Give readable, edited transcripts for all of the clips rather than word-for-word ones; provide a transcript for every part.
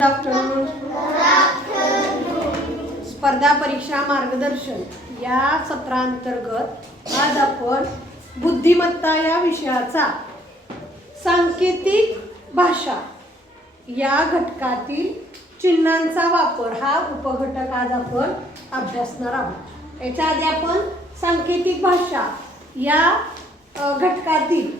Afternoon. स्पर्धा परीक्षा मार्गदर्शन या सत्रांतर्गत आज आपण बुद्धिमत्ता या विषयाचा सांकेतिक भाषा या घटकातील चिन्हांचा वापर हा उपघटक आज आपण अभ्यासणार आहोत. याच्या आधी आपण सांकेतिक भाषा या घटकातील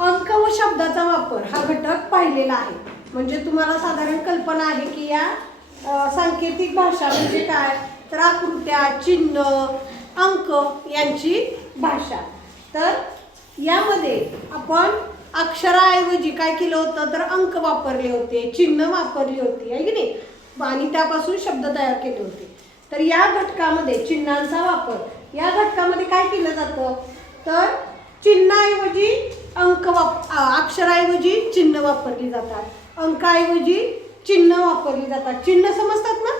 अंक व शब्दाचा वापर हा घटक पाहिलेला आहे. म्हणजे तुम्हाला साधारण कल्पना आहे की या सांकेतिक भाषा म्हणजे काय, तर आकृत्या, चिन्ह, अंक यांची भाषा. तर यामध्ये आपण अक्षराऐवजी काय केलं होतं, तर अंक वापरले होते, चिन्ह वापरली होती आहे की नाही, आणि त्यापासून शब्द तयार केले होते. तर या घटकामध्ये चिन्हांचा वापर या घटकामध्ये काय केलं जातं, तर चिन्हाऐवजी अक्षराऐवजी चिन्ह वापरली जातात, अंकाऐवजी चिन्ह वापरली जातात. चिन्ह समजतात ना,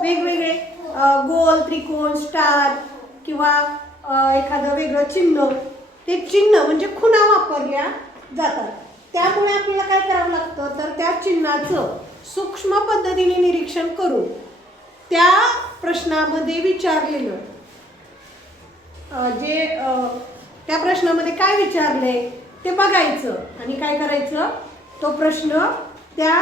वेगवेगळे गोल, त्रिकोण, स्टार किंवा एखादं वेगळं चिन्ह, ते चिन्ह म्हणजे खुणा वापरल्या जातात. त्यामुळे आपल्याला काय करावं लागतं, तर त्या चिन्हाचं सूक्ष्म पद्धतीने निरीक्षण करून त्या प्रश्नामध्ये विचारलेलं त्या प्रश्नामध्ये काय विचारले ते बघायचं आणि काय करायचं, तो प्रश्न त्या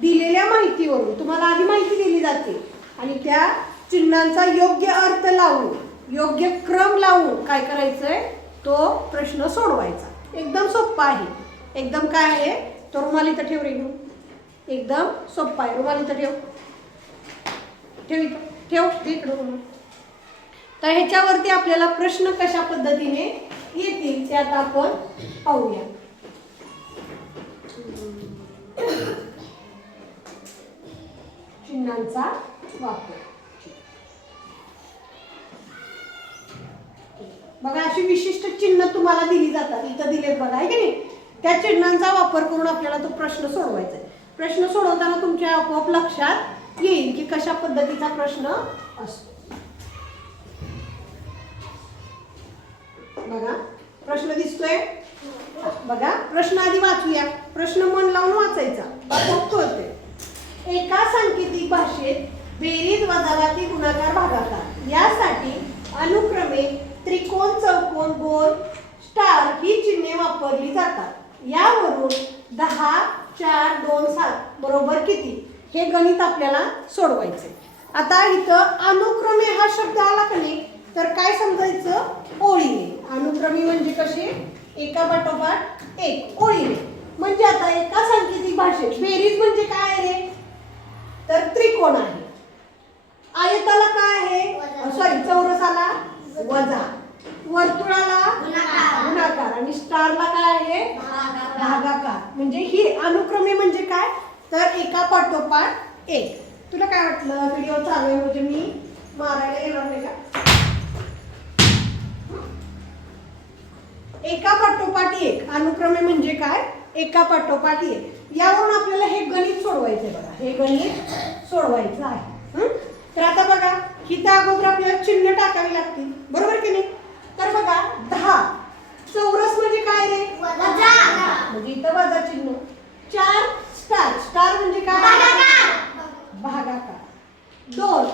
दिलेल्या माहितीवरून, तुम्हाला आधी माहिती दिली जाते आणि त्या चिन्हांचा योग्य अर्थ लावून, योग्य क्रम लावून काय करायचंय, तो प्रश्न सोडवायचा. एकदम सोप्पा आहे. एकदम काय आहे, तो रुमाल इथं ठेव रे घेऊन. एकदम सोप्पा आहे. रुमाल इथं ठेव इकडं. तर ह्याच्यावरती आपल्याला प्रश्न कशा पद्धतीने येतील ते आता आपण पाहूया. चिन्हांचा वापर बघा, अशी विशिष्ट चिन्ह तुम्हाला दिली जातात, इथं दिलेत बघा आहे की नाही. त्या चिन्हांचा वापर करून आपल्याला तो प्रश्न सोडवायचा आहे. प्रश्न सोडवताना तुमच्या आपोआप लक्षात येईल की कशा पद्धतीचा प्रश्न असतो. बघा प्रश्न दिसतोय बघा. प्रश्न आधी वाचूया. प्रश्न मन लावून वाचायचा. होते एका सांकेतिक भाषेत बेरीज, वजाबाकी, गुणाकार, भागाकार यासाठी अनुक्रमे त्रिकोण, चौकोन, गोल, स्टार ही चिन्हे वापरली जातात. यावरून 10, 4, 2, 7 बरोबर किती हे गणित आपल्याला सोडवायचे. आता इथं अनुक्रमे हा शब्द आला का नाही, तर काय समजायचं, ओळीने. अनुक्रमे म्हणजे कसे, एका पाठोपाठ एक ओळीने. म्हणजे आता एका सांकेतिक भाषेत बेरीज म्हणजे काय रे, तर त्रिकोण आहे. आयताला काय आहे, सॉरी चौरसाला वजा, वर्तुळाला गुणाकार आणि स्टारला काय आहे, भागाकार. म्हणजे ही अनुक्रमे म्हणजे काय, तर एका पाठोपाठ एक. तुला काय वाटलं, व्हिडिओ चालू आहे म्हणजे मी मारायला येणार नाही का. एका पाठोपाठ एक अनुक्रमे म्हणजे काय, एका पाठोपाठ एक. यावरून आपल्याला हे गणित सोडवायचं आहे बघा. हे गणित सोडवायचं आहे. तर आता बघा, इथं अगोदर आपल्याला चिन्ह टाकावी लागतील, बरोबर की नाही. तर बघा 10 चौरस म्हणजे काय रे, वजा, म्हणजे इथं वजा चिन्ह. 4 स्टार, स्टार म्हणजे काय, भागाकार. 2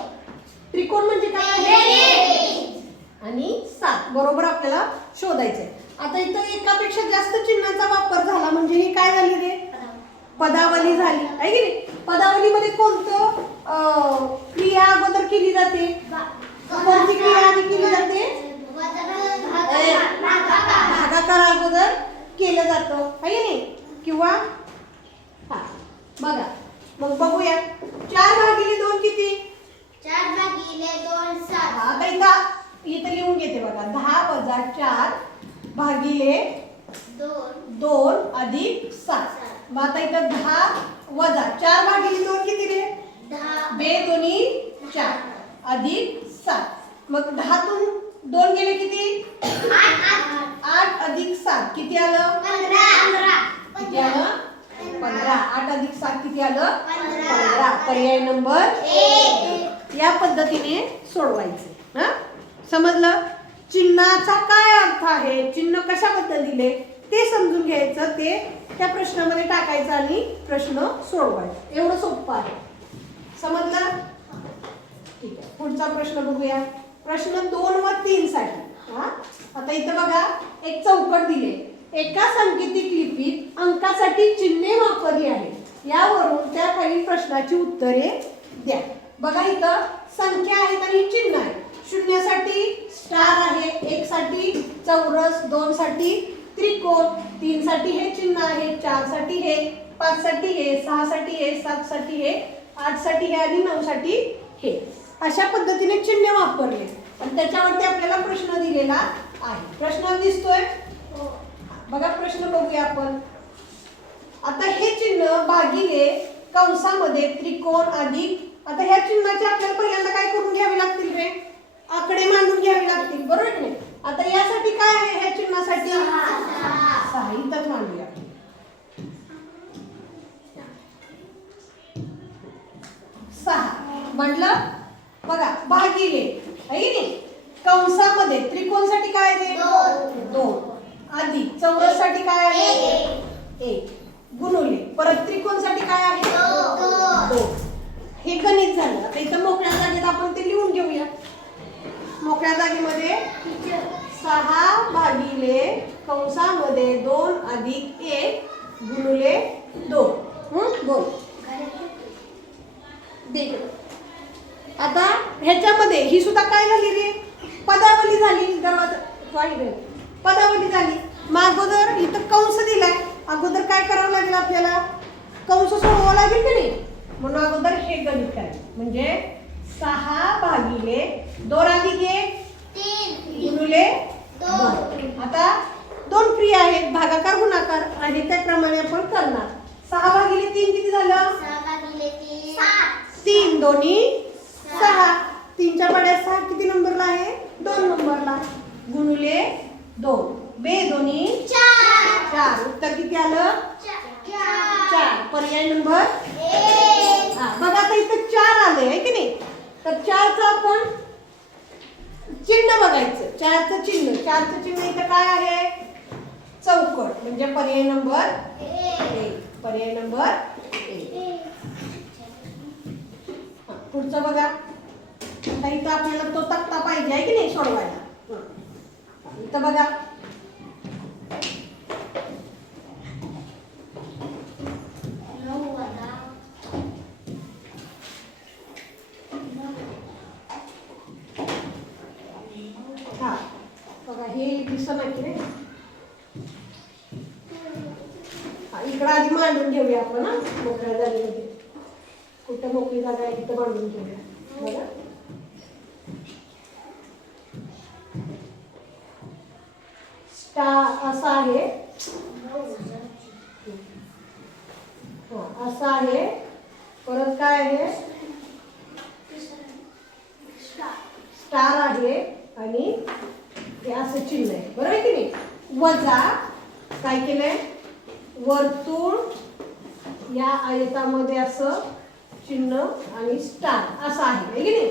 त्रिकोण म्हणजे काय, आणि 7 बरोबर आपल्याला शोधायचंय. आता इथं एकापेक्षा जास्त चिन्हांचा वापर झाला म्हणजे ही काय झाली रे, पदावली झाली आहे की नाही. पदावलीमध्ये कोणतं क्रिया अगोदर केली जाते, कोणती क्रिया आधी केली जाते, भागाकार अगोदर केलं जातं आहे की नाही. किंवा बघा मग बघूया, 4/2 किती, 4/2 7. आता इथं लिहून घेते बघा, 10 - 4 भागिले 2 अधिक 7. मग आता इथं 10 वजा 4/2 किती रे, 2 - 4 अधिक 7. मग 10तून 2 गेले किती, 8 अधिक 7 किती आलं, 15. किती आलं, 15. 8 अधिक 7 किती आलं, 15. पर्याय नंबर 1. या पद्धतीने सोडवायचे. समजलं. चिन्हाचा काय अर्थ आहे, चिन्ह कशाबद्दल दिले, ते समजून घ्यायचं, ते त्या प्रश्नामध्ये टाकायचं आणि प्रश्न सोडवायचा. एवढं सोपं आहे. समजलं? ठीक आहे. पुढचा प्रश्न बघूया. प्रश्न 2 व 3 साठी. आता इथं बघा एक चौकट दिली. एका सांकेतिक लिपीत अंकासाठी चिन्हे वापरली आहेत. यावरून त्या खालील प्रश्नाची उत्तरे द्या. बघा इथं संख्या आहेत आणि चिन्ह आहे. 0 साठी स्टार आहे, 1 साठी चौरस, 2 साठी त्रिकोण, 3 साठी हे चिन्ह आहे, 4 साठी हे, 5 साठी हे, 6 साठी हे, 7 साठी हे, 8 साठी हे आणि 9 साठी हे. अशा पद्धतीने चिन्ह वापरले आणि त्याच्यावरती आपल्याला प्रश्न दिलेला आहे. प्रश्न दिसतोय? बघा प्रश्न बघूया आपण. आता हे चिन्ह भागिले कंसामध्ये त्रिकोण अधिक. आता ह्या चिन्हाचे आपल्याला पहिल्यांदा काय करून घ्यावे लागतील रे? आकडे मांडून घ्यावे लागतील, बरोबर की नाही? आता यासाठी काय आहे? ह्या चिन्हासाठी 6 इथंच मांडूया. 6 म्हटलं. बघा भागिले आहे की कंसामध्ये त्रिकोणसाठी काय आहे? 2 अधिक चौरससाठी काय आहे? 1 गुणुले परत त्रिकोणसाठी काय आहे? 2. हे गणित झालं. आता इथं मोकळ्या जागेत आपण ते लिहून घेऊया. मोकळ्या जागेमध्ये 6 भागिले कंसामध्ये 2 अधिक 1 गुणुले 2. बोल दे. आता ह्याच्यामध्ये ही सुद्धा काय झाली रे? पदावली झाली. पदावली झाली. मग अगोदर इथं कंस दिलाय. अगोदर काय करावं लागेल आपल्याला? कंस सोडवावं लागेल की नाही? म्हणून अगोदर हे गणित करायचं. म्हणजे 6 भागिले 2 अधिक 1 गुणुले 2. आता 2 क्रिया आहेत, भागाकार गुणाकार आणि त्याप्रमाणे आपण करणार. 6 भागिले 3 किती झालं? 3 दोन्ही 6. 3च्या पाड्यात 6 किती नंबरला आहे? 2 नंबरला. गुणुले 2. बे दोन्ही 4. उत्तर किती आलं? 4. पर्याय नंबर 1. बघा आता इथं 4 आले आहे की नाही? तर 4चं आपण चिन्ह बघायचं. 4चं चिन्ह. 4चं चिन्ह इथं काय आहे? चौकट. म्हणजे पर्याय नंबर 1. पर्याय नंबर 1. पुढचं बघा. आता इथं आपल्याला तो तक्ता पाहिजे आहे की नाही सोडवायला. इथं बघा हे दिसत नाही. इकडं आधी मांडून घेऊया आपण. मोकळ्या जागेमध्ये कुठं मोकळी जागा आहे तिथं मांडून घेऊया. बघा स्टार असा आहे, असा आहे. परत काय आहे? स्टार आहे आणि हे असं चिन्ह आहे, बरोबर आहे की नाही? वजा काय केलंय? वर्तुळ या आयतामध्ये असं चिन्ह आणि स्टार असं आहे की नाही?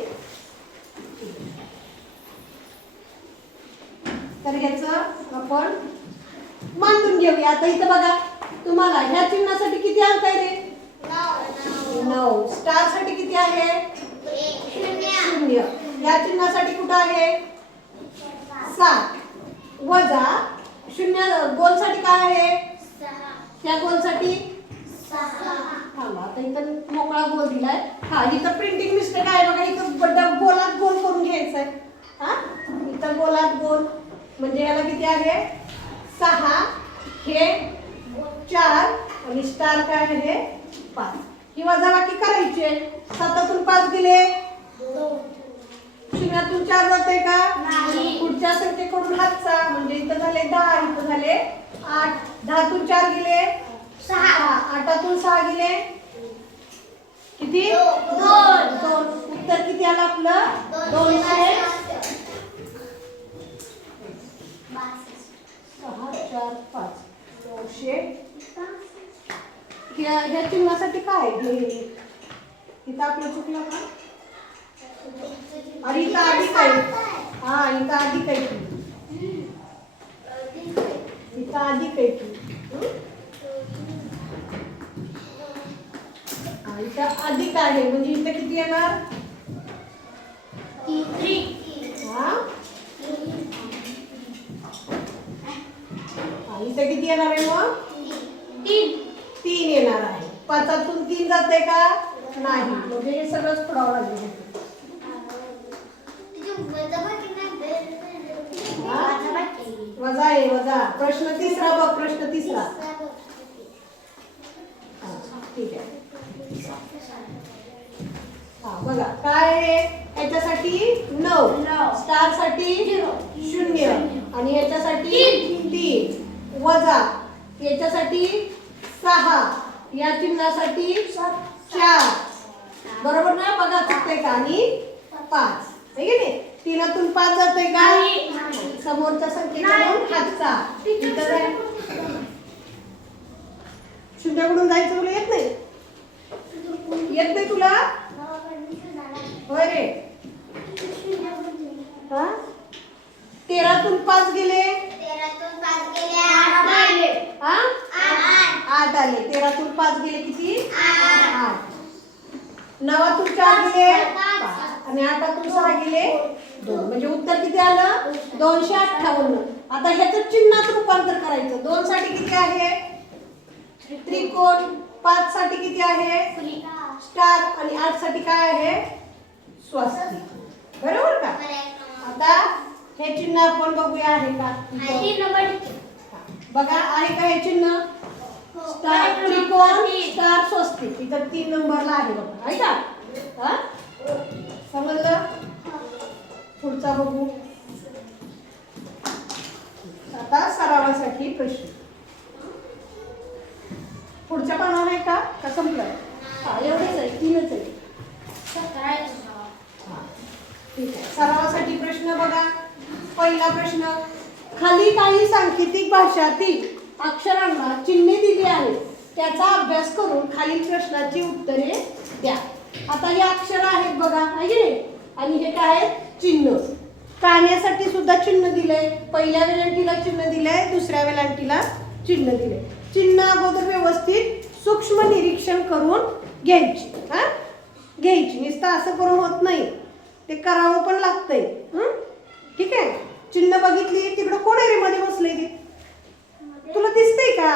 तर ह्याचं आपण मांडून घेऊया. आता इथं बघा तुम्हाला ह्या चिन्हासाठी किती अंक आहे रे? 9. स्टार साठी किती आहे? 0. या चिन्हासाठी कुठं आहे? 7. वजा 0 गोल साठी काय आहे? 6. त्या गोल साठी 6. आता इथं मोकळा गोल दिलाय. इथं प्रिंटिंग मिस्टेक आहे बघा. इथं गोलात गोल करून घ्यायचंय. इथं गोलात गोल म्हणजे याला किती आहे? 6. हे 4 आणि स्टार काय आहे? 5. ही वजाबाकी करायची आहे. 7तून 5 गेले 0तून 4 जाते का? नाही. पुढच्या संख्येकडून हातचा म्हणजे इथं झाले 10, इथं झाले 8. 10तून 4 गेले 6. 8तून 6 गेले किती? 2. उत्तर किती आलं आपलं? 262. 6, 4, 5 900. ह्या चिन्हासाठी काय? इथं आपलं चुकलं का? आणि इथं अधिक आहे. इथं अधिक आहे. इथं अधिक आहे की इथं अधिक आहे म्हणजे इथं किती येणार हा इथं किती येणार आहे मग 3 येणार आहे 5तून 3 जाते का नाही म्हणजे हे सगळंच फोडावं लागेल वजा आहे वजा प्रश्न तिसरा बघ प्रश्न तिसरा ठीक आहे हा बघा काय आहे याच्यासाठी 9 स्टार साठी 0 आणि याच्यासाठी 3 वजा याच्यासाठी 6 या चिन्हासाठी 4 बरोबर ना बघा चुकते का आणि 5 आहे की नाही 3तून 5 जाते का समोरच्या संख्येकडून हातचा शून्याकडून जायचं तुला येत नाही तुला होय रे हा 13तून 5 गेले 8 आले 13तून 5 गेले किती 8 9तून 4 गेले 5 आणि 8तून 6 गेले 2 म्हणजे उत्तर किती आलं 258 आता ह्याचं चिन्हात रूपांतर करायचं 2 साठी किती आहे त्रिकोण 5 साठी किती आहे स्टार आणि 8 साठी काय आहे स्वस्तिक बरोबर का आता हे चिन्ह आपण बघूया आहे का बघा आहे का हे चिन्ह स्टार त्रिकोण स्टार स्वस्तिक इथं 3 नंबरला आहे बघा आहे का हा समजलं पुढचा बघू आता सरावासाठी प्रश्न पुढच्या पानावर आहे का संपलं हा एवढेच आहे 3च आहे ठीक आहे सरावासाठी प्रश्न बघा पहिला प्रश्न खाली काही सांकेतिक भाषातील अक्षरांना चिन्हे दिली आहेत त्याचा अभ्यास करून खालील प्रश्नाची उत्तरे द्या आता हे अक्षर आहेत बघा आहे की नाही आणि हे काय आहेत चिन्ह काढण्यासाठी सुद्धा चिन्ह दिलंय पहिल्या वेलांटीला चिन्ह दिलंय दुसऱ्या वेलांटीला चिन्ह दिलंय चिन्ह अगोदर व्यवस्थित सूक्ष्म निरीक्षण करून घ्यायची हा घ्यायची नुसतं असं करून होत नाही ते करावं पण लागतंय ठीक आहे चिन्ह बघितली तिकडं कोण आहे रे मध्ये बसलंय ते तुला दिसतंय का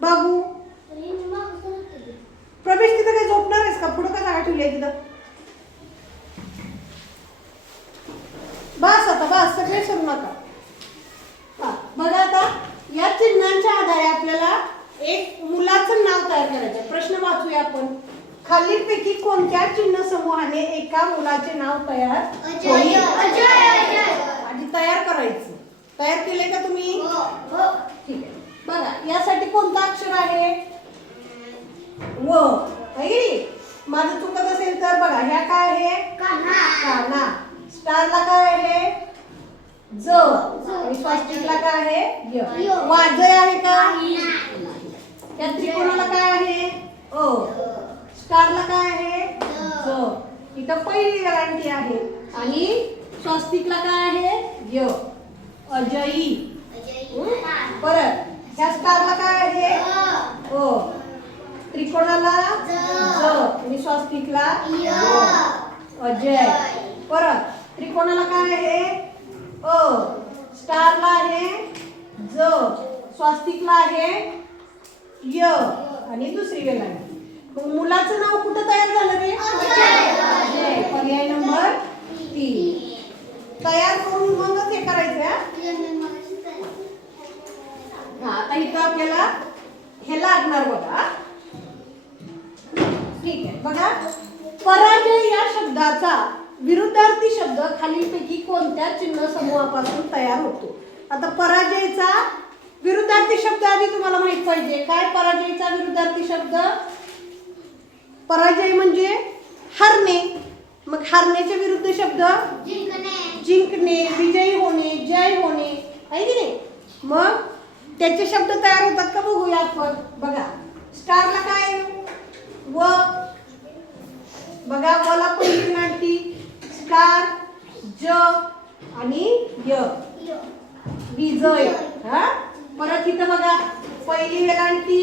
बाबू प्रवेश तिथं काय झोपणार आहेस का पुढं का जागा ठेवली तिथं बस आता बस सगळे सरू नका बघा आता या चिन्हांच्या आधारे आपल्याला एक मुलाचं नाव तयार करायचं प्रश्न वाचूया आपण खालीलपैकी कोणत्या चिन्ह समूहाने एका मुलाचे नाव तयार आधी तयार करायचं तयार केले का तुम्ही ठीक आहे बघा यासाठी कोणतं अक्षर आहे व माझं चुकत असेल तर बघा ह्या काय आहे काना स्टारला काय आहे ज आणि स्वास्तिकला काय आहे य वाजय आहे का या त्रिकोणाला काय आहे अ स्टारला काय आहे ज इथं पहिली गॅरंटी आहे आणि स्वास्तिकला काय आहे य अजयी परत ह्या स्टारला काय आहे अ त्रिकोणाला ज आणि स्वास्तिकला अजय परत त्रिकोणाला काय आहे अ स्टारला आहे ज स्वास्तिकला आहे य आणि दुसरी वेलांटी मग मुलाचं नाव कुठं तयार झालं रे अजय पर्याय नंबर 3 तयार करून मगच हे करायचं आता इथं आपल्याला हे लागणार बघा ठीक आहे बघा पराजय या शब्दाचा विरुद्धार्थी शब्द खालीलपैकी कोणत्या चिन्ह समूहापासून तयार होतो आता पराजयचा विरुद्धार्थी शब्द आधी तुम्हाला माहित पाहिजे काय पराजयचा विरुद्धार्थी शब्द पराजय म्हणजे हरणे मग हरण्याच्या विरुद्ध शब्द जिंकणे विजयी होणे जय होणे आहे की नाही मग त्याचे शब्द तयार होतात का बघूया आपण बघा स्टारला काय व बघा वला पहिली नाटी स्टार ज आणि य विजय हा परत इथं बघा पहिली वेलांटी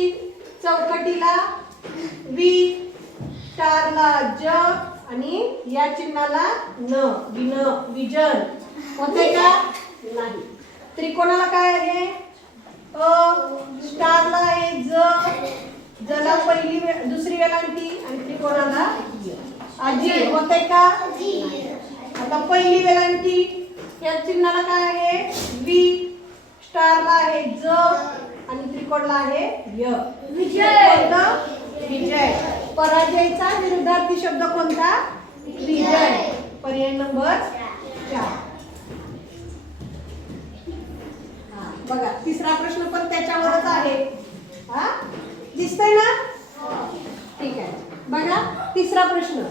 चौकटीला वी, स्टारला ज आणि या चिन्हाला न, विन, विजन होते का? नाही. त्रिकोणाला काय आहे? अ, स्टारला आहे ज, जला पहिली दुसरी वेलांटी आणि त्रिकोणाला आजी होते का? आता पहिली वेलांटी या चिन्हाला काय आहे? वी, स्टारला आहे ज आणि त्रिकोणाला आहे य. विजय. विजय. पराजयचा विरुद्धार्थी शब्द कोणता? विजय. पर्याय नंबर 4. बघा तिसरा प्रश्न पण त्याच्यावरच आहे. हा दिसतंय ना? ठीक आहे. बघा तिसरा प्रश्न.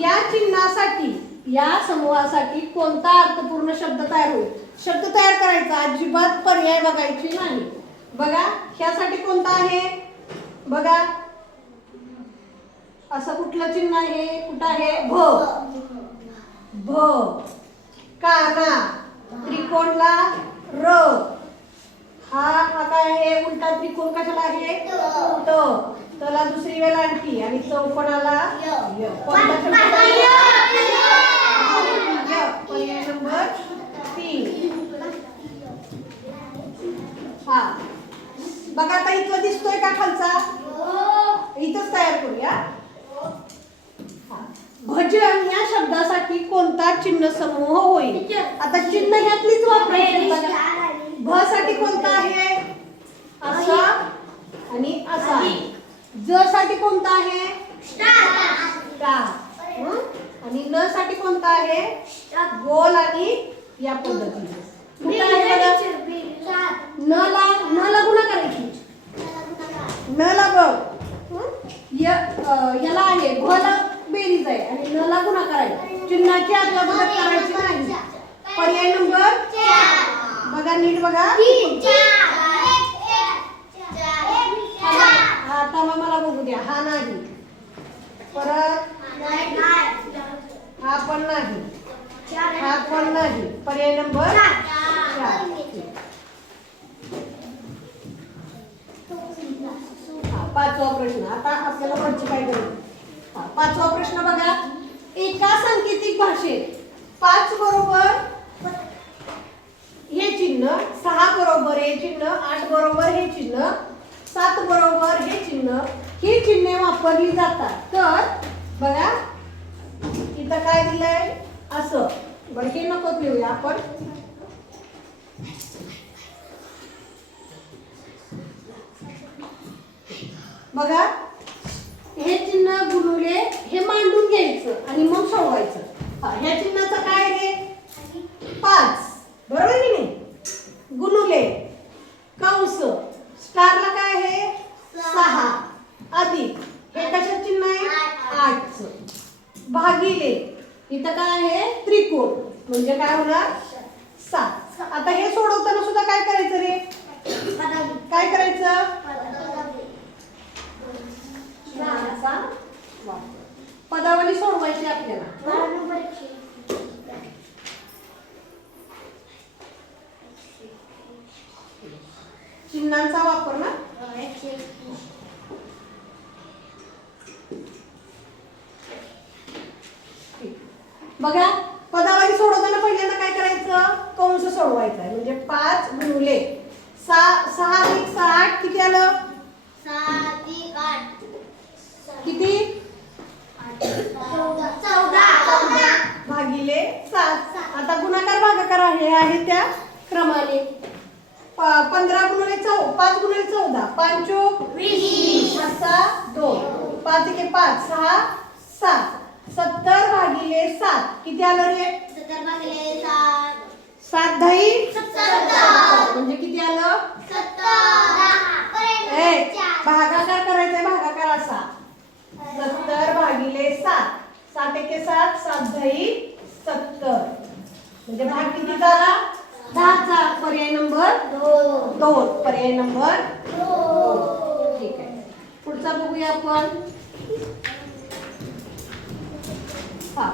या चिन्हासाठी या समूहासाठी कोणता अर्थपूर्ण शब्द तयार होईल? शब्द तयार करायचा, अजिबात पर्याय बघायची नाही. बघा ह्यासाठी कोणता आहे? बघा असं कुठलं चिन्ह आहे? कुठं आहे? भ. भ. काना. त्रिकोणला र. हा काय आहे? उलटा त्रिकोण कशाला आहे? त. तला दुसरी वेलांटी आणि चौकोनाला य. कोणता शब्द? पर्याय नंबर 3. हा बघा आता इथलं दिसतोय का खालचा? इथंच तयार करूया. भजन या शब्दासाठी कोणता चिन्ह समूह होईल? आता चिन्ह ह्यातलीच वापरायची. भ साठी कोणता आहे? असा आणि असा. ज साठी कोणता आहे? स्टार. आणि न साठी कोणता आहे? गोल आणि या पद्धतीने. कुठं आहे बघा? न ला गुणा करायची. न ला बघ याला आहे घला बेरीज आहे आणि न ला गुणा करायची. चिन्हाची अदलाबदल करायची नाही. पर्याय नंबर 4. बघा नीट बघा. आता मला बघू द्या. हा नाही. परत हा पण नाही. हा पण नाही. पर्याय नंबर 4. पाचवा प्रश्न. आता आपल्याला वरची काय करायचं? पाचवा प्रश्न बघा. एका सांकेतिक भाषेत 5 बरोबर हे चिन्ह, 6 बरोबर हे चिन्ह, 8 बरोबर हे चिन्ह, 7 बरोबर हे चिन्ह, ही चिन्हे वापरली जातात. तर बघा इथं काय दिलंय? असं. बरं हे नको लिहूया आपण. बघा हे चिन्ह गुणुले हे मांडून घ्यायचं आणि मग सोडवायचं. ह्या चिन्हाचं काय रे? 5 बरोबर की नाही? गुणुले कंस स्टारला काय आहे? 6 अधिक हे कशाचं चिन्ह आहे? 8चं. भागिले इथं काय आहे? त्रिकोण म्हणजे काय होणार? 7. आता हे सोडवताना सुद्धा काय करायचं रे? काय करायचं? पदावली सोडवायची आपल्याला. चिन्हांचा वापर ना. बघा पदावली सोडवताना पहिल्यांदा काय करायचं? कंस सोडवायचा आहे. म्हणजे 5 गुणुले 6 अधिक 6 8 किती आलं? 6 अधिक 8 किती? 14 भागिले 7. आता गुणाकार भागाकार आहे आहे त्या क्रमाने. 15 गुणिले 5 गुणिले 14 5 20 असा 2 5 एके 5 6 7 70 भागिले 7 किती आलं रे? 70 भागिले 7 7 दही 70 म्हणजे किती आलं? 70 भागाकार करायचा. भागाकार असा 70 भागिले 7 7 एके 7 7 दही 70 म्हणजे भाग किती झाला? 10चा. पर्याय नंबर 2. पर्याय नंबर 2. ठीक आहे. पुढचा बघूया आपण.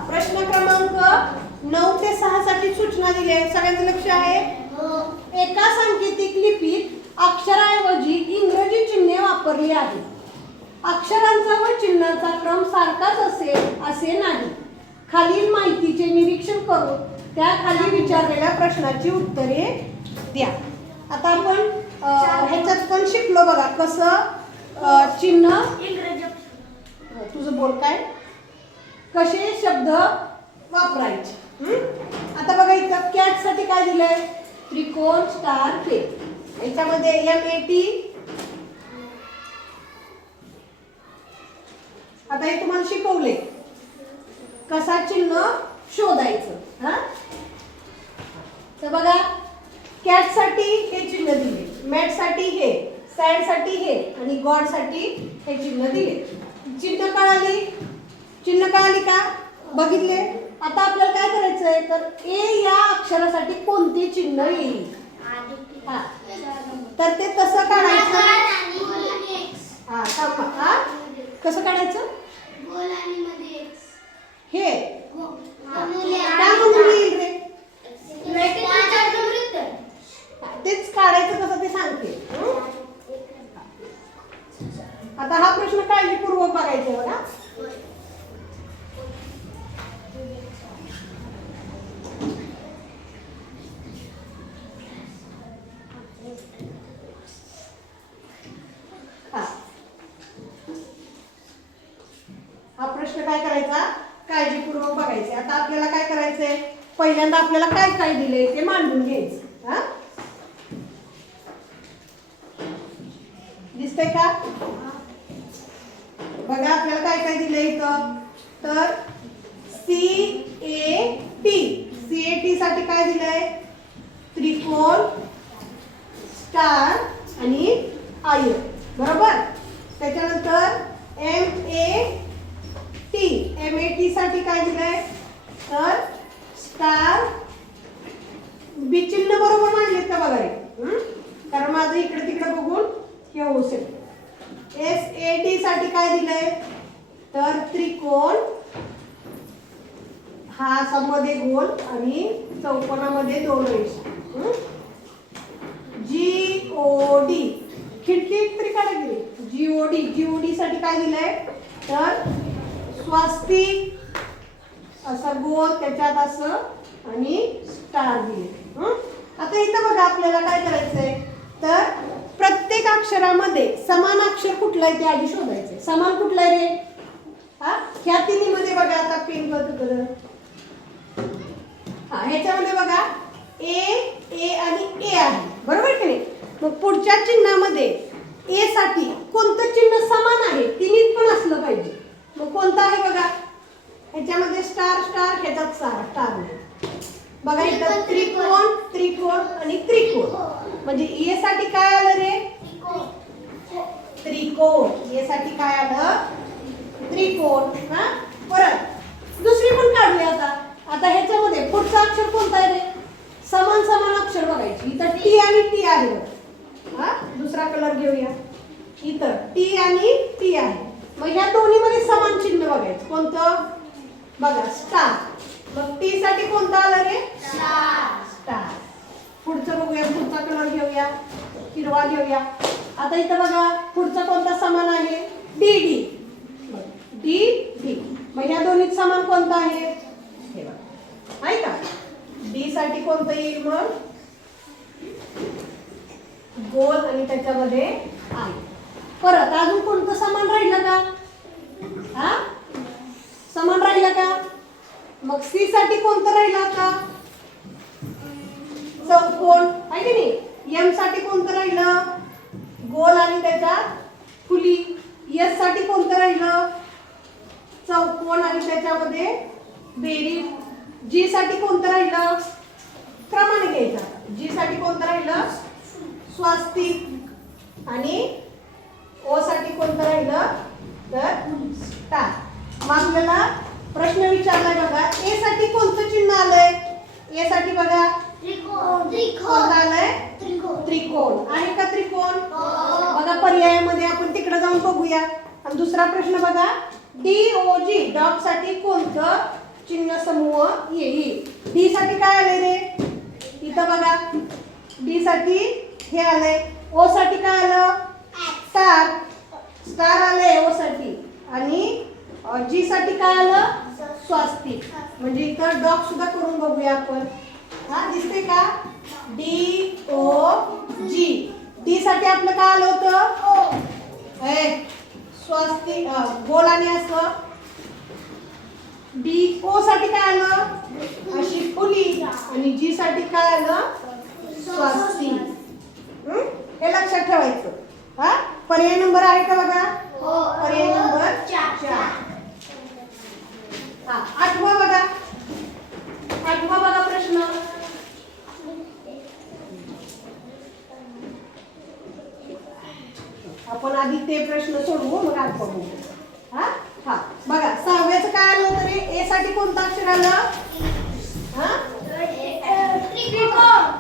प्रश्न क्रमांक 9 ते 6 साठी सूचना दिली आहे. सगळ्यांचं लक्ष आहे? एका सांकेतिक लिपीत अक्षराऐवजी इंग्रजी चिन्हे वापरली आहेत. अक्षरांचा व चिन्हांचा क्रम सारखाच असेल असे नाही. खालील माहितीचे निरीक्षण करून त्या खाली विचारलेल्या प्रश्नाची उत्तरे द्या. आता आपण ह्याच्यात पण शिकलो बघा कसं चिन्ह इंग्रजी तुझं बोल काय कसे शब्द वापरायचे. आता बघा इथं कॅट साठी काय दिलंय त्रिकोण स्टार के. याच्यामध्ये MAT. आता हे तुम्हाला शिकवले कसा चिन्ह शोधायचं. हा तर बघा कॅट साठी हे चिन्ह दिले, मॅट साठी हे, सॅड साठी हे आणि गॉड साठी हे चिन्ह दिले. चिन्ह कळाली का बघितले. आता आपल्याला काय करायचंय तर ए या अक्षरासाठी कोणते चिन्ह येईल. हा तर ते कसं काढायचं. हा थांबा. हा कसं काढायचं हे काय म्हणून येईल रे तेच काढायचं कसं ते सांगते. आता हा प्रश्न काळजीपूर्वक बघायचा बघा. हा प्रश्न काय करायचा काळजीपूर्वक बघायचे. आता आपल्याला काय करायचंय पहिल्यांदा आपल्याला काय काय दिले ते मांडून घ्यायचं. हा दिसतंय का बघा आपल्याला काय काय दिलंय इथं तर CAT साठी काय दिलंय त्रिकोण स्टार आणि आयत बरोबर. त्याच्यानंतर MAT साठी काय दिलंय तर स्टार बी चिन्ह बरोबर मांडलेत का बघा रे कारण माझं इकडे तिकडे बघून हे होऊ शकते. SAT साठी काय दिलंय तर त्रिकोण हा असा मध्ये गोल आणि चौकोनामध्ये दोन रेषा. GOD खिडकी तरी काढा गेली. GOD साठी काय दिलंय तर स्वास्तिक असा गोल त्याच्यात असं आणि स्टार दिले. आता इथं बघा आपल्याला काय करायचंय तर प्रत्येक अक्षरामध्ये समान अक्षर कुठलं आहे ते आधी शोधायचंय. समान कुठलं आहे रे हा ह्या तिन्हीमध्ये बघा. आता पेन बघ हा ह्याच्यामध्ये बघा A आणि A आहे बरोबर की नाही. मग पुढच्या चिन्हामध्ये A साठी कोणतं चिन्ह समान आहे तिन्हीत पण असलं पाहिजे. मग कोणतं आहे बघा ह्याच्यामध्ये स्टार ह्याच्यात स्टार नाही बघा. इथं त्रिकोण आणि त्रिकोण म्हणजे ए साठी काय आलं रे त्रिकोण. ए साठी काय आलं त्रिकोण. हा परत दुसरी पण काढूया. आता ह्याच्यामध्ये पुढचा अक्षर कोणता आहे रे समान अक्षर बघायची. इथं T आणि T आहे. हा दुसरा कलर घेऊया. इथं T आणि T आहे. मग ह्या दोन्ही मध्ये समान चिन्ह बघायचं कोणतं बघा स्टार. मग T साठी कोणता आला रे स्टार. पुढचं बघूया. पुढचा कलर घेऊया हिरवा घेऊया. आता इथं बघा पुढचा कोणता समान आहे DD. मग ह्या दोन्हीत समान कोणता आहे हे बघा आहे का. D साठी कोणतं येईल मग गोल आणि त्याच्यामध्ये आहे. परत अजून कोणतं समान राहिलं का हा समान राहिलं का. मग C साठी कोणतं राहिलं आता चौकोन आहे की नाही. M साठी कोणतं राहिलं गोल आणि त्याच्यात फुली. S साठी कोणतं राहिलं चौकोन आणि त्याच्यामध्ये बेरीज. G साठी कोणतं राहिलं क्रमाने घ्यायचा. G साठी कोणतं राहिलं स्वास्तिक आणि O साठी कोणतं राहिलं तर स्टार. मग आपल्याला प्रश्न विचारलाय बघा A साठी कोणतं चिन्ह आलंय. A साठी बघा कोणतं आलंय त्रिकोण आहे का त्रिकोण बघा. पर्यायामध्ये आपण तिकडे जाऊन बघूया. आणि दुसरा प्रश्न बघा DOG डॉग साठी कोणतं चिन्ह समूह येईल. D साठी काय आले रे इथं बघा डी साठी हे आलंय. ओ साठी काय आलं? स्टार. स्टार आलंय ओ साठी. आणि जी साठी काय आलं? स्वास्तिक. म्हणजे इथं डॉग सुद्धा करून बघूया आपण. हा दिसते का? डी ओ जी. डी साठी आपलं काय आलं होतं? स्वास्तिक गोल आणि असं. डी ओ साठी काय आलं? अशी फुली. आणि जी साठी काय आलं? स्वास्तिक. हे लक्षात ठेवायचं. हा पर्याय नंबर आहे का बघा? पर्याय नंबर 4. हा आठवा बघा. आठवा बघा प्रश्न. आपण आधी ते प्रश्न सोडवू मग आठवा बघू. हा हा बघा 6व्याचं काय आलं होतं रे? ए साठी कोणतं अक्षर आलं? हा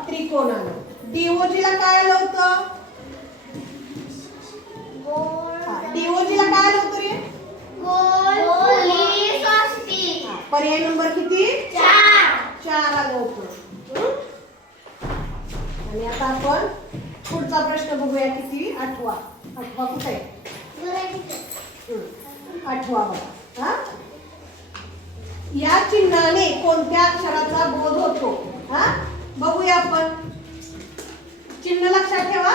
त्रिकोण आलं. डीओजी ला काय आलं होतं? डीओजी ला काय आलं होतं रे? पर्याय नंबर किती? 4 आलं होतं. आणि आता आपण पुढचा प्रश्न बघूया. किती? आठवा. आठवा कुठे आहे? आठवा बघा. हा या चिन्हाने कोणत्या अक्षराचा बोध होतो? हा बघूया आपण. चिन्ह लक्षात ठेवा.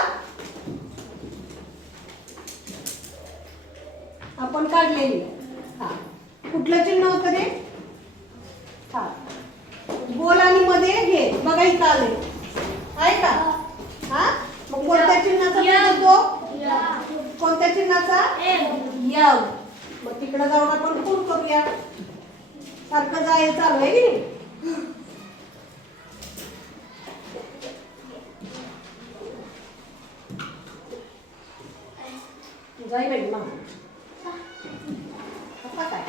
आपण काढलेली. हा कुठलं चिन्ह होतं रे? हा गोल आणि मध्ये हे बघा इथं आले आहे का? हा मग कोणत्या चिन्हाचा बोध होतो? कोणत्या चिन्हाचा? यम. मग तिकडे जाऊन आपण खून करूया. सारखं जाय चालू आहे की नाही? जाई बाई मग आता काय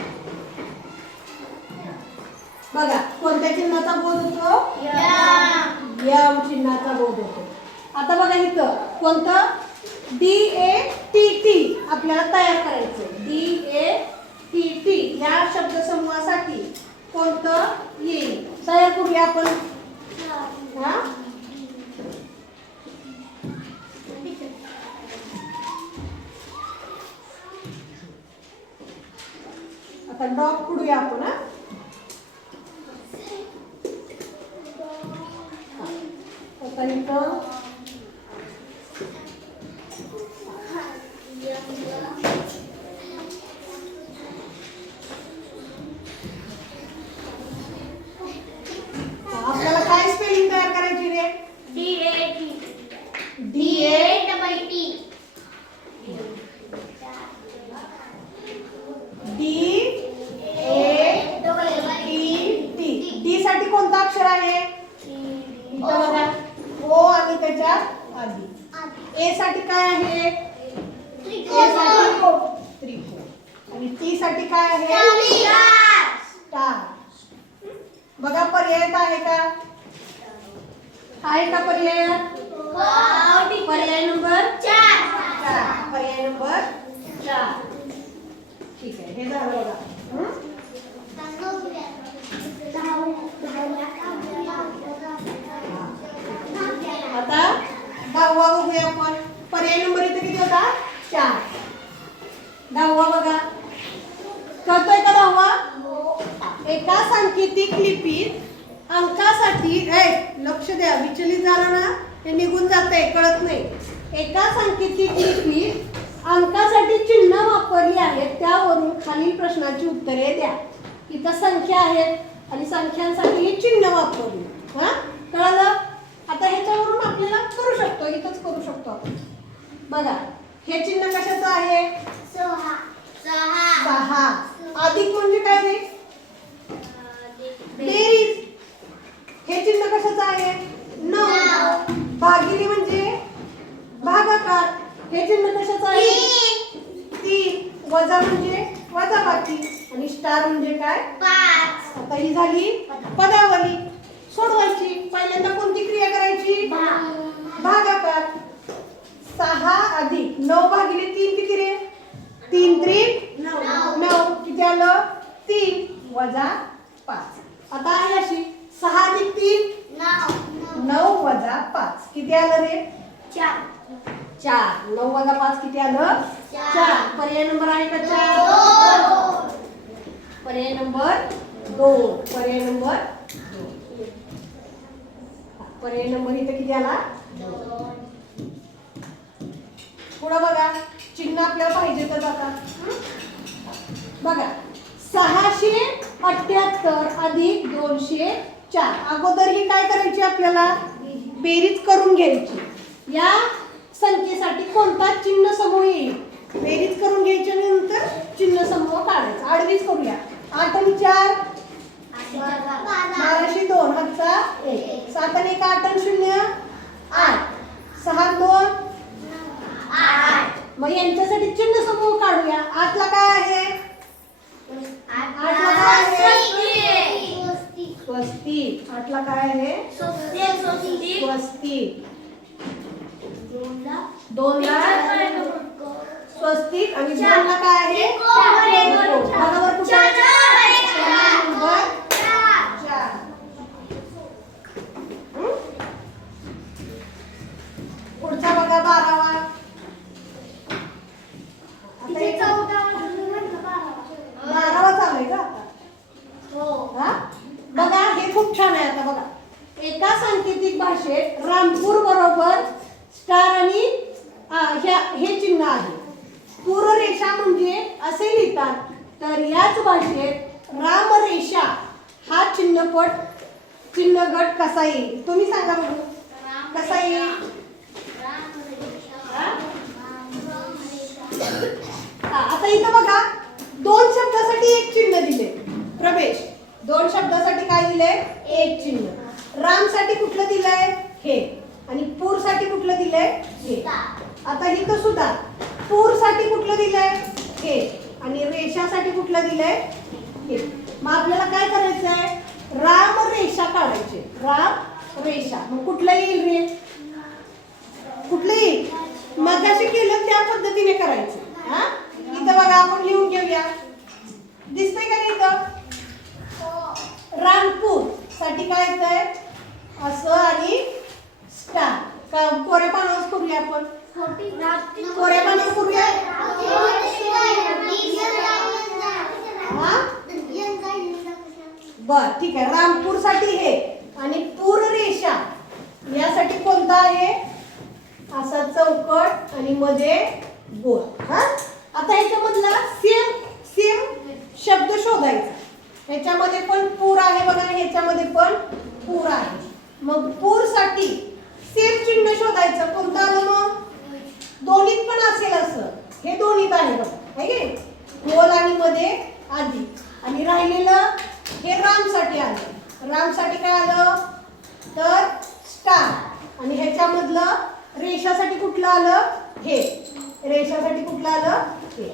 बघा कोणत्या चिन्हाचा बोध होतो? यम चिन्हाचा बोध होतो. आता बघा इथं कोणतं? DATT आपल्याला तयार करायचं. DATT या शब्दसमूहासाठी कोणतं येईल? तयार करूया आपण. हा आता डॉग कुडूया आपण. आता इथं आपल्याला काय स्पेलिंग तयार करायची रे? डी साठी कोणतं अक्षर आहे? इथं बघा ओ आणि त्याच्यात आधी. ए साठी काय आहे? त्रिकोण. आणि टी साठी काय आहे? स्टार. बघा पर्याय आहे का? आहे का पर्याय? पर्याय नंबर 4. पर्याय नंबर 4. ठीक आहे हे झालं बघा. आता 10वा बघूया आपण. पर्याय नंबर इथे किती होता? 4. 10वा बघा. कळतोय का 10वा? एका सांकेतिक लिपीत अंकासाठी लक्ष द्या. विचलित झाला ना हे निघून जातंय कळत नाही. एका सांकेतिक लिपीत अंकासाठी चिन्ह वापरली आहेत त्यावरून खालील प्रश्नांची उत्तरे द्या. इथं संख्या आहेत आणि संख्यांसाठी हे चिन्ह वापरली. हा कळलं? आता ह्याच्यावरून आपल्याला करू शकतो. इथंच करू शकतो आपण. बघा हे चिन्ह कशाचं आहे? 6. अधिक म्हणजे काय रे? बेरीज. हे चिन्ह कशाचं आहे? 9. भागिले म्हणजे भागाकार. हे चिन्ह कशाचं आहे? 3. वजा म्हणजे वजाबाकी. आणि स्टार म्हणजे काय? 5. आता ही झाली पदावली. सोडवायची. पहिल्यांदा कोणती क्रिया करायची? भागाकार. 6 अधिक 9 भागिले 3 किती रे? 3 त्रिक 9. किती आलं? 3 वजा 5. आता आहे अशी 6 अधिक 3 9. 9 वजा 5 किती आलं रे? 4. 9 वजा 5 किती आलं? 4. पर्याय नंबर आहे का 4? पर्याय नंबर 2. पर्याय नंबर 2. पर्याय नंबर इथे किती आला? पुढे बघा, चिन्ह आपल्याला पाहिजे तर बघा 678 अधिक 204. अगोदर ही काय करायची आपल्याला? बेरीज करून घ्यायची. या संख्येसाठी कोणता चिन्ह समूह येईल? बेरीज करून घ्यायच्या नंतर चिन्ह समूह काढायचा. आडवीच करूया. 8 आणि 4 12 2 हातचा 1. 7 आणि 1 8 आणि 0 8. 6 2 8. मग यांच्यासाठी चिन्ह समूह काढूया. 8 ला काय आहे? 8 ला काय आहे? स्वस्तिक. 8 ला काय आहे? स्वस्तिक. 2 ला स्वस्तिक आणि 2 ला काय आहे? बरोबर. कुठे आहे? नंबर 4. पुढचा बघा 12वा. आता 12वा चालू आहे का आता? हा बघा, हे खूप छान आहे. आता बघा, एका सांकेतिक भाषेत रामपूर बरोबर स्टार आणि हे चिन्ह आहे. पूररेषा म्हणजे असे लिहितात, तर याच भाषेत रामरेषा हा चिन्ह गट कसा येईल? तुम्ही सांगा बघू, कसा येईल? आता इथं बघा, 2 शब्दासाठी एक चिन्ह दिले. प्रवेश 2 शब्दासाठी काय दिले? एक चिन्ह. राम साठी कुठलं दिलंय? हे. आणि पूर साठी कुठलं दिलंय? हे. आता इथं सुद्धा पूर साठी कुठलं दिलंय? हे. आणि रेषासाठी कुठलं दिलंय? हे. मग आपल्याला काय करायचंय? राम रेषा काढायची. राम रेषा. मग कुठलं येईल रे? कुठलं येईल? मगाशी केलं त्या पद्धतीने करायचं. हा इथं बघा, आपण लिहून घेऊया. दिसतंय का नाही इथं? रामपूर साठी काय येतंय? असं आणि स्टार. कोऱ्या पानावर करूया आपण. कोऱ्या पानावर करूया. बर ठीक आहे. रामपूर साठी हे आणि पूर रेषा यासाठी कोणता आहे? असा चौकट आणि मध्ये गोल. हा आता ह्याच्यामधला सेम शब्द शोधायचा. ह्याच्यामध्ये पण पूर आहे बघा, ह्याच्यामध्ये पण पूर आहे. मग पूर साठी सेम चिन्ह शोधायचं. कोणतं आलं मग? दोन्हीत पण असेल असं. हे दोन्हीत आहे बघा, आहे की गोल आणि मध्ये आधी. आणि राहिलेलं हे राम साठी आलं. राम साठी काय आलं? तर स्टार. आणि ह्याच्यामधलं रेषासाठी कुठलं आलं? हे. रेषासाठी कुठलं आलं? हे.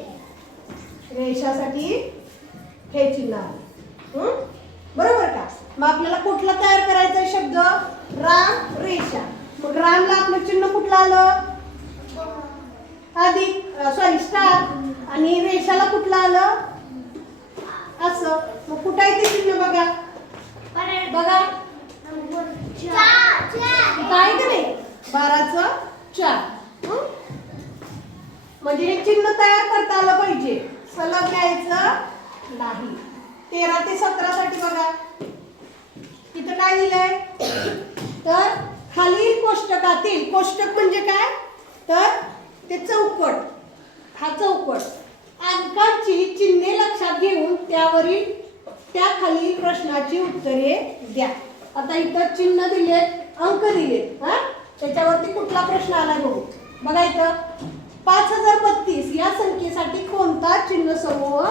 रेषासाठी हे चिन्ह आलं. बरोबर का? मग आपल्याला कुठला तयार करायचा आहे शब्द? राम रेषा. मग रामला आपलं चिन्ह कुठलं आलं? अधिक स्टार. आणि रेषाला कुठलं आलं? असं. मग कुठं आहे ते चिन्ह बघा. बघा काय का नाही? 12चं 4. म्हणजे हे चिन्ह तयार करता आलं पाहिजे. सलग घ्यायचं नाही. 13 ते 17 साठी बघा, इथं काय दिलंय? तर खालील कोष्टकातील, कोष्टक म्हणजे काय? तर ते चौकट. हा चौकट अंकाची चिन्हे लक्षात घेऊन त्यावरील त्या खालील प्रश्नाची उत्तरे द्या. आता इथं चिन्ह दिलेत, अंक दिलेत. हा त्याच्यावरती कुठला प्रश्न आला बघू. बघा इथं 5032 या संख्येसाठी कोणता चिन्ह समूह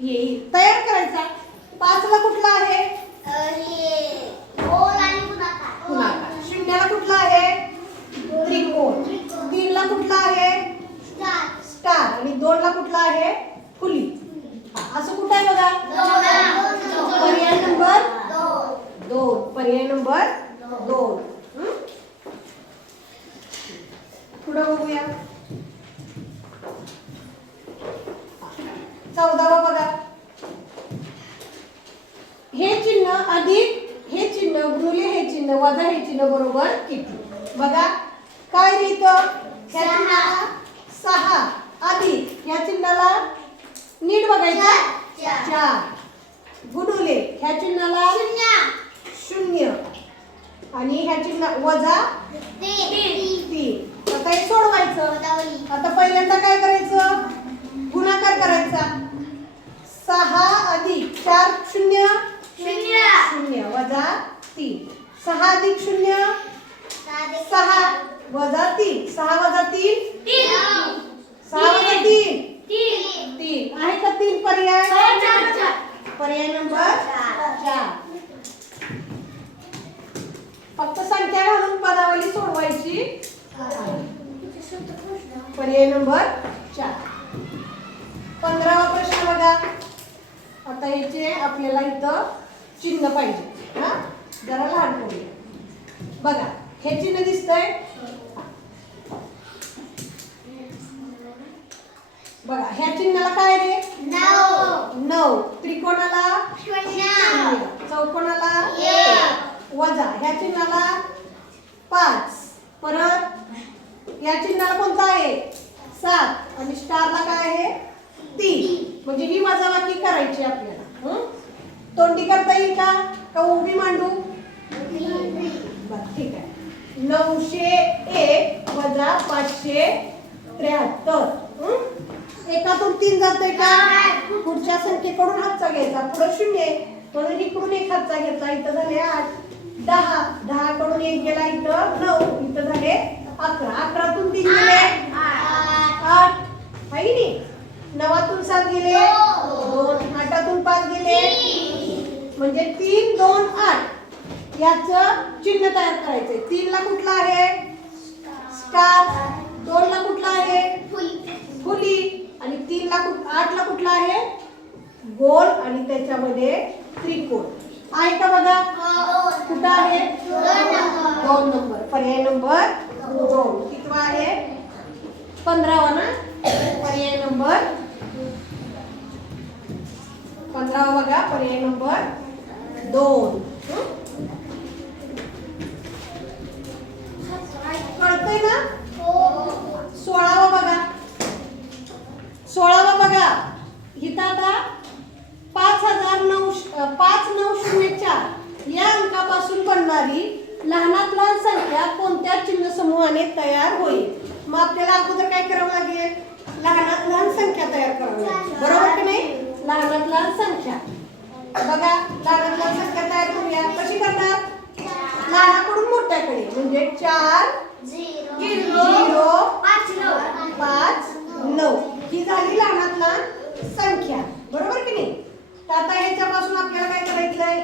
येईल? तयार करायचा. 5 ला कुठला आहे? गुणाकार. 0 ला कुठला आहे? त्रिकोण. 3 ला कुठला आहे? स्टार. आणि 2 ला कुठला आहे? फुली. असं कुठं आहे बघा? पर्याय नंबर 2. पर्याय नंबर 2. पुढे बघूया. 14वा बघा. हे चिन्ह अधिक हे चिन्ह चिन्ह गुणिले हे चिन्ह वजा हे चिन्ह बरोबर किती. बघा काय रे इथं ह्या चिन्हाला 6 अधिक ह्या चिन्हाला नीट बघायचं 4 गुणिले ह्या चिन्हाला 0 आणि ह्या चिन्ह वजा 3. आता हे सोडवायचं. आता पहिल्यांदा काय करायचं गुणाकार करायचा. 6 अधिक 4 0 0 वजा 3. 6 अधिक 0 6 वजा 3. 6 वजा 3 6 वजा 3 3 आहे का 3 पर्याय. पर्याय नंबर 4. फक्त संख्या घालून पदावली सोडवायची. पर्याय नंबर 4. 15वा प्रश्न बघा. आता याचे आपल्याला इथं चिन्ह पाहिजे. हा जरा लहान करूया. बघा हे चिन्ह दिसतंय. बघा ह्या चिन्हाला काय रे 9. त्रिकोणाला 0. चौकोनाला 1 वजा ह्या चिन्हाला 5. परत या चिन्हाला कोणता आहे 7 आणि स्टारला काय आहे 3. म्हणजे ही वजाबाकी करायची आपल्याला. तोंडी करता येईल का उभी मांडू. बरं ठीक आहे. 901 वजा 573. एकातून 3 जातंय का. पुढच्या संख्येकडून हातचा घ्यायचा. पुढे 0 आहे म्हणून इकडून एक हातचा घेतला. इथं झाले 8. 10 10 कडून 1 गेला इथं 9. इथं झाले 11. 11तून 3 गेले 8 आहे की नाही. 9तून 7 गेले 2. 8तून 5 गेले म्हणजे 3 2 8 याचं चिन्ह तयार करायचंय. 3 ला कुठला आहे स्टार. 2 ला कुठला आहे फुली आणि 3 ला 8 ला कुठला आहे गोल आणि त्याच्यामध्ये त्रिकोण आहे का. बघा कुठं आहे 2 नंबर. पर्याय नंबर 2. कितवा आहे 15वा ना. पर्याय नंबर 15वा बघा. पर्याय नंबर 2. कळतंय ना. 16वा बघा. 16वा बघा. इथं आता 5904 या अंकापासून बनणारी लहानात लहान संख्या कोणत्या चिन्ह समूहाने तयार होईल. मग आपल्याला अगोदर काय करावं लागेल लहानात लहान संख्या तयार करावी लागेल. बरोबर की नाही. लहानात लहान संख्या बघा. लहानात लहान संख्या तयार करूया. कशी करणार लहानाकडून मोठ्याकडे म्हणजे 4 0 5 9 ही झाली लहानात लहान संख्या. बरोबर की नाही. तर आता ह्याच्यापासून आपल्याला काय करायचंय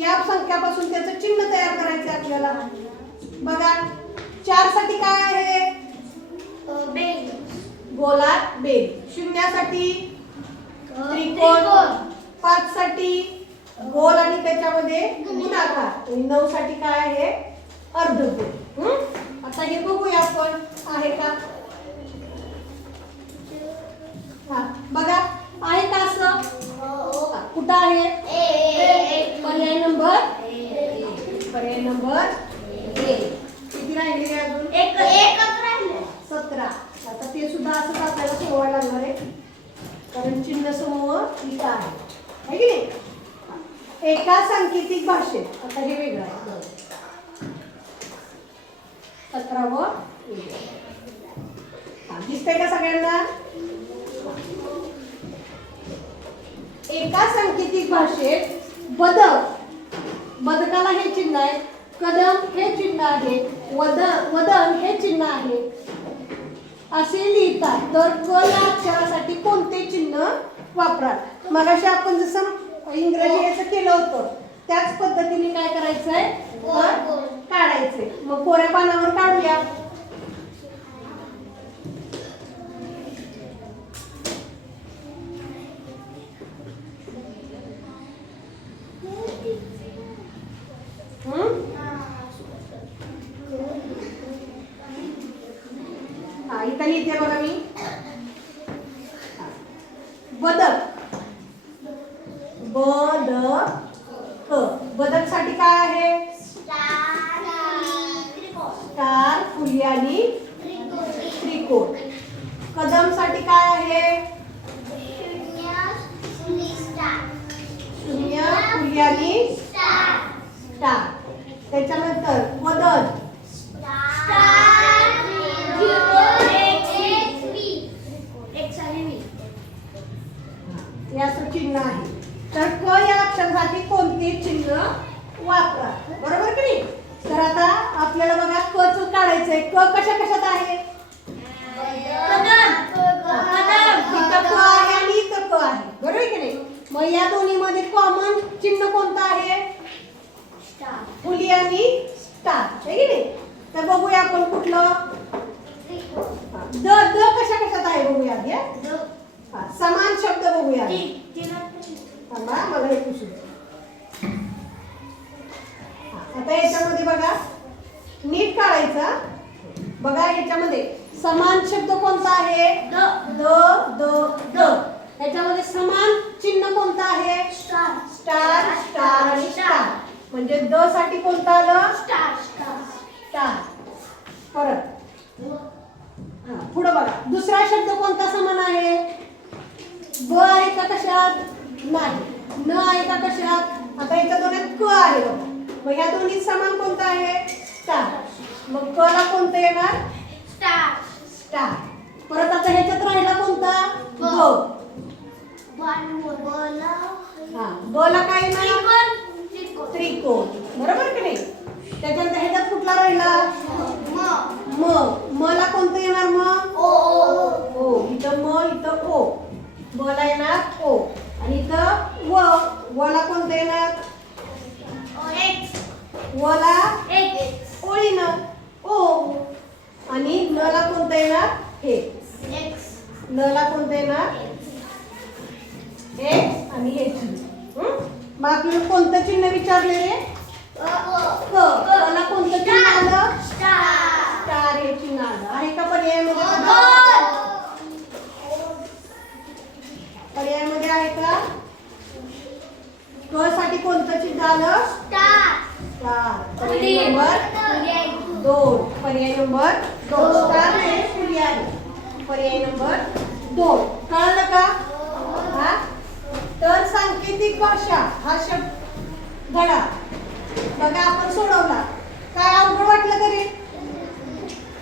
या संख्यापासून त्याचं चिन्ह तयार करायचं आपल्याला. बघा 4 साठी काय आहे गोलात बेल. 0 साठी त्रिकोण. 5 साठी गोल आणि त्याच्यामध्ये गुणाकार. आणि 9 साठी काय आहे अर्धगोल. आता हे बघूया आपण आहे का. बघा आहे का असं कुठं आहे पर्याय नंबर 1. किती राहिले अजून 17. आता ते सुद्धा असंच आपल्याला सोडवायला लागणार आहे कारण चिन्ह समूह इथं आहे की नाही. एका सांकेतिक भाषेत आता हे वेगळं आहे 17व दिसतंय का सगळ्यांना. एका सांकेतिक भाषेत बदकाला हे चिन्ह आहे. कदम हे चिन्ह आहे. वदन हे चिन्ह आहे असे लिहितात. तर क या अक्षरासाठी कोणते चिन्ह वापराल. मगाशी आपण जसं इंग्रजी याचं केलं होतं त्याच पद्धतीने काय करायचंय काढायचंय. मग कोऱ्या पानावर काढूया. इथं लिहिते बघा मी बदक बदक साठी काय आहे फुली आणि स्टार. त्याच्यानंतर वदन हे असं चिन्ह आहे. तर क या अक्षरासाठी कोणते चिन्ह वापरा, बरोबर की नाही? तर आता आपल्याला बघा क च काढायचंय. क कशा कशात आहे? इथं क आहे आणि इथं क आहे, बरोबर की नाही? मग या दोन्हीमध्ये कॉमन चिन्ह कोणतं आहे? फुली आणि स्टार, आहे की नाही? तर बघूया आपण कुठलं. द द कशा कशात आहे बघूया आधी. समान शब्द बघूया. थांबा, मला हे पुसू दे. आता याच्यामध्ये बघा नीट काढायचा. बघा याच्यामध्ये समान शब्द कोणता आहे? The the the. याच्यामध्ये समान चिन्ह कोणतं आहे? स्टार स्टार आणि स्टार. म्हणजे द साठी कोणतं आलं? स्टार. परत पुढे बघा दुसरा शब्द कोणता समान आहे? ब आहे का कशात? नाही. न आहे का कशात? आता याच्या दोन्हीत क आहे बघा. मग ह्या दोन्हीत समान कोणता आहे? स्टार. मग क ला कोणतं येणार? स्टार. परत आता ह्याच्यात राहिला कोणता? ब. हा, ब ला काय येणार? त्रिकोण, बरोबर की नाही? त्याच्यानंतर ह्याच्यात कुठला राहिला? म. म ला कोणतं येणार? मग ओ. इथं म, इथं ओ. ब ला येणार ओ. आणि इथं व. व ला कोणतं येणार? व ला ओळीनं ओ. आणि न ला कोणतं येणार? हे. न ला कोणतं येणार? एक्स आणि हे चिन्ह. मग आपल्याला कोणतं चिन्ह विचारले रे? क. ला कोणतं चिन्ह आलं? स्टार हे चिन्ह आलं. आहे का पर्यायामध्ये? पर्यायामध्ये आहे का? क साठी कोणतं चिन्ह आलं? स्टार. पर्याय नंबर 2. पर्याय नंबर 2. स्टार हे फुली आहे. पर्याय नंबर 2. कळलं का? हा. तर सांकेतिक भाषा हा शब्द धडा बघा आपण सोडवला. काय अवघड वाटलं का रे?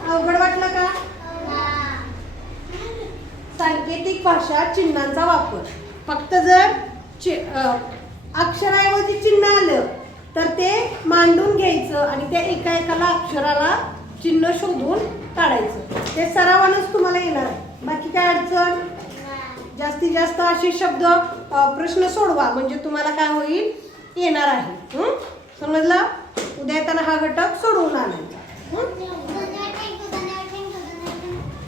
अवघड वाटलं का? सांकेतिक भाषा चिन्हांचा वापर. फक्त जर अक्षराऐवजी चिन्ह आलं तर ते मांडून घ्यायचं आणि त्या एका एकाला अक्षराला चिन्ह शोधून काढायचं. ते सरावानंच तुम्हाला येणार आहे. बाकी काय अडचण? जास्तीत जास्त असे शब्द प्रश्न सोडवा म्हणजे तुम्हाला काय होईल? येणार आहे. समजलं? उद्या येताना हा घटक सोडवून आणायचा.